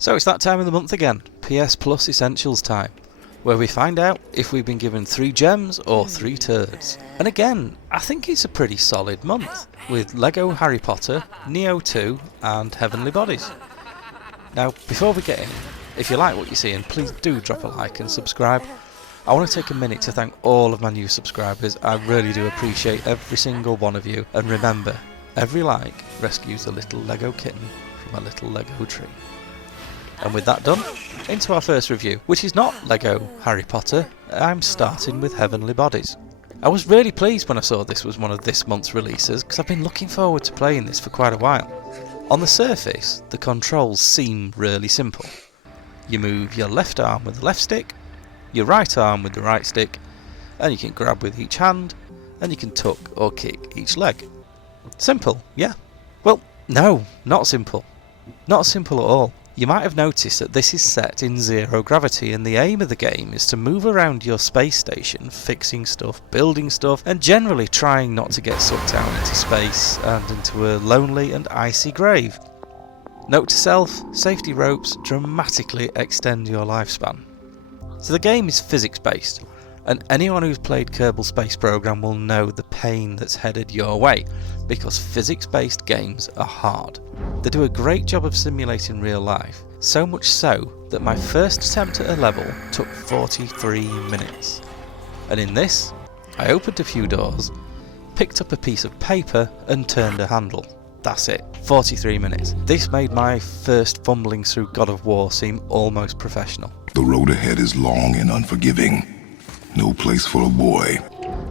So it's that time of the month again, PS Plus Essentials time, where we find out if we've been given 3 gems or 3 turds. And again, I think it's a pretty solid month, with LEGO Harry Potter, Nioh II and Heavenly Bodies. Now, before we get in, if you like what you're seeing, please do drop a like and subscribe. I want to take a minute to thank all of my new subscribers. I really do appreciate every single one of you, and remember, every like rescues a little LEGO kitten from a little LEGO tree. And with that done, into our first review, which is not LEGO Harry Potter. I'm starting with Heavenly Bodies. I was really pleased when I saw this was one of this month's releases, because I've been looking forward to playing this for quite a while. On the surface, the controls seem really simple. You move your left arm with the left stick, your right arm with the right stick, and you can grab with each hand, and you can tuck or kick each leg. Simple, yeah? Well, no, not simple. Not simple at all. You might have noticed that this is set in zero gravity, and the aim of the game is to move around your space station, fixing stuff, building stuff, and generally trying not to get sucked out into space and into a lonely and icy grave. Note to self, safety ropes dramatically extend your lifespan. So the game is physics based, and anyone who's played Kerbal Space Program will know the pain that's headed your way, because physics based games are hard. They do a great job of simulating real life, so much so that my first attempt at a level took 43 minutes. And in this, I opened a few doors, picked up a piece of paper and turned a handle. That's it, 43 minutes. This made my first fumbling through God of War seem almost professional. The road ahead is long and unforgiving. No place for a boy.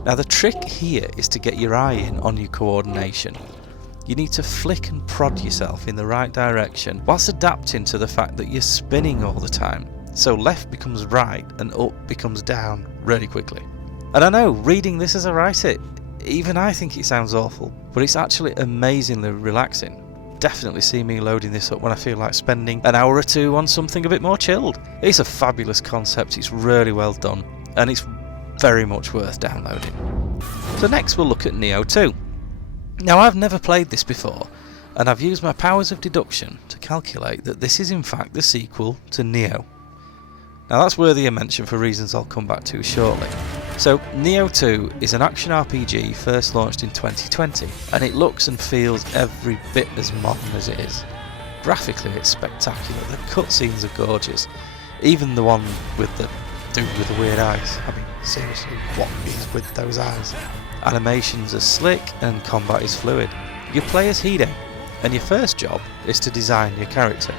Now the trick here is to get your eye in on your coordination. You need to flick and prod yourself in the right direction whilst adapting to the fact that you're spinning all the time. So left becomes right and up becomes down really quickly. And I know, reading this as I write it, even I think it sounds awful, but it's actually amazingly relaxing. Definitely see me loading this up when I feel like spending an hour or two on something a bit more chilled. It's a fabulous concept, it's really well done, and it's very much worth downloading. So next we'll look at Nioh II. Now I've never played this before, and I've used my powers of deduction to calculate that this is in fact the sequel to Nioh. Now that's worthy of mention for reasons I'll come back to shortly. So Nioh II is an action RPG first launched in 2020, and it looks and feels every bit as modern as it is. Graphically it's spectacular, the cutscenes are gorgeous, even the one with the dude with the weird eyes. I mean, seriously, what is with those eyes? Animations are slick and combat is fluid. You play as Hide, and your first job is to design your character.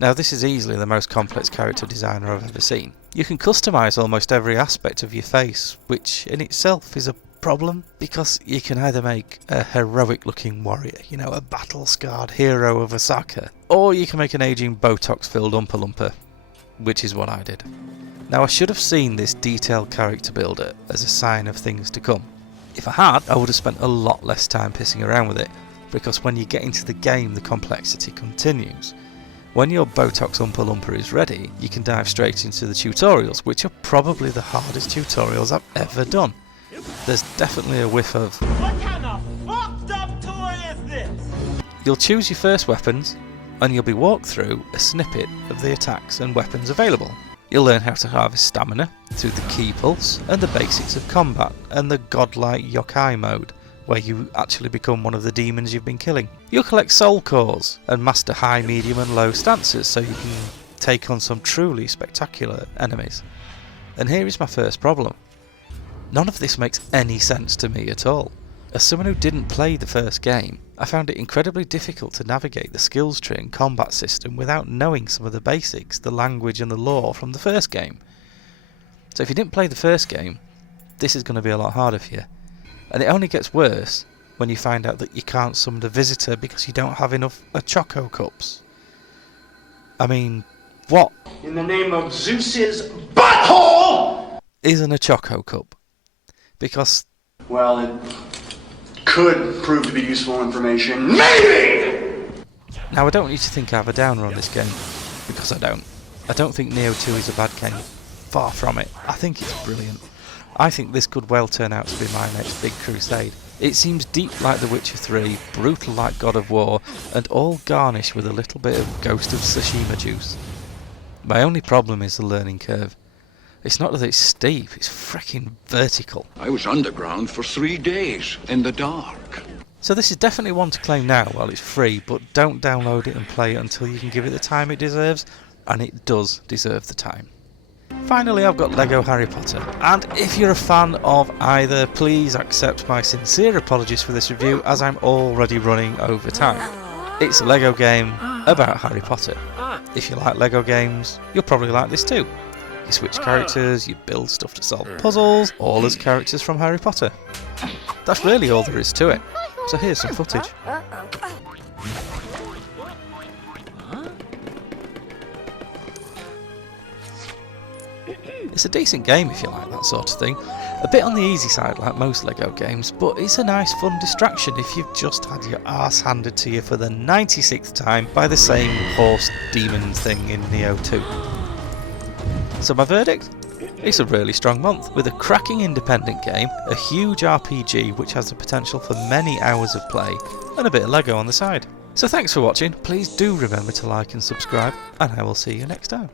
Now this is easily the most complex character designer I've ever seen. You can customise almost every aspect of your face, which in itself is a problem, because you can either make a heroic looking warrior, you know, a battle scarred hero of Osaka, or you can make an ageing Botox filled Oompa Loompa, which is what I did. Now I should have seen this detailed character builder as a sign of things to come. If I had, I would have spent a lot less time pissing around with it, because when you get into the game the complexity continues. When your Botox Oompa Loompa is ready, you can dive straight into the tutorials, which are probably the hardest tutorials I've ever done. There's definitely a whiff of "what kind of fucked up toy is this?" You'll choose your first weapons, and you'll be walked through a snippet of the attacks and weapons available. You'll learn how to harvest stamina through the key pulse and the basics of combat and the godlike yokai mode, where you actually become one of the demons you've been killing. You'll collect soul cores and master high, medium and low stances so you can take on some truly spectacular enemies. And here is my first problem. None of this makes any sense to me at all. As someone who didn't play the first game, I found it incredibly difficult to navigate the skills tree and combat system without knowing some of the basics, the language and the lore from the first game. So if you didn't play the first game, this is going to be a lot harder for you. And it only gets worse when you find out that you can't summon a visitor because you don't have enough Choco Cups. I mean, what in the name of Zeus's butthole isn't a Choco Cup? Because, well, it could prove to be useful information. Maybe! Now I don't want you to think I have a downer on this game, because I don't. I don't think Nioh 2 is a bad game. Far from it. I think it's brilliant. I think this could well turn out to be my next big crusade. It seems deep like The Witcher 3, brutal like God of War, and all garnished with a little bit of Ghost of Tsushima juice. My only problem is the learning curve. It's not that it's steep, it's freaking vertical. I was underground for 3 days, in the dark. So this is definitely one to claim now while it's free, but don't download it and play it until you can give it the time it deserves, and it does deserve the time. Finally, I've got LEGO Harry Potter, and if you're a fan of either, please accept my sincere apologies for this review as I'm already running over time. It's a LEGO game about Harry Potter. If you like LEGO games, you'll probably like this too. You switch characters, you build stuff to solve puzzles, all as characters from Harry Potter. That's really all there is to it, so here's some footage. It's a decent game if you like that sort of thing. A bit on the easy side like most LEGO games, but it's a nice fun distraction if you've just had your arse handed to you for the 96th time by the same horse demon thing in Nioh II. So my verdict? It's a really strong month, with a cracking independent game, a huge RPG which has the potential for many hours of play, and a bit of LEGO on the side. So thanks for watching, please do remember to like and subscribe, and I will see you next time.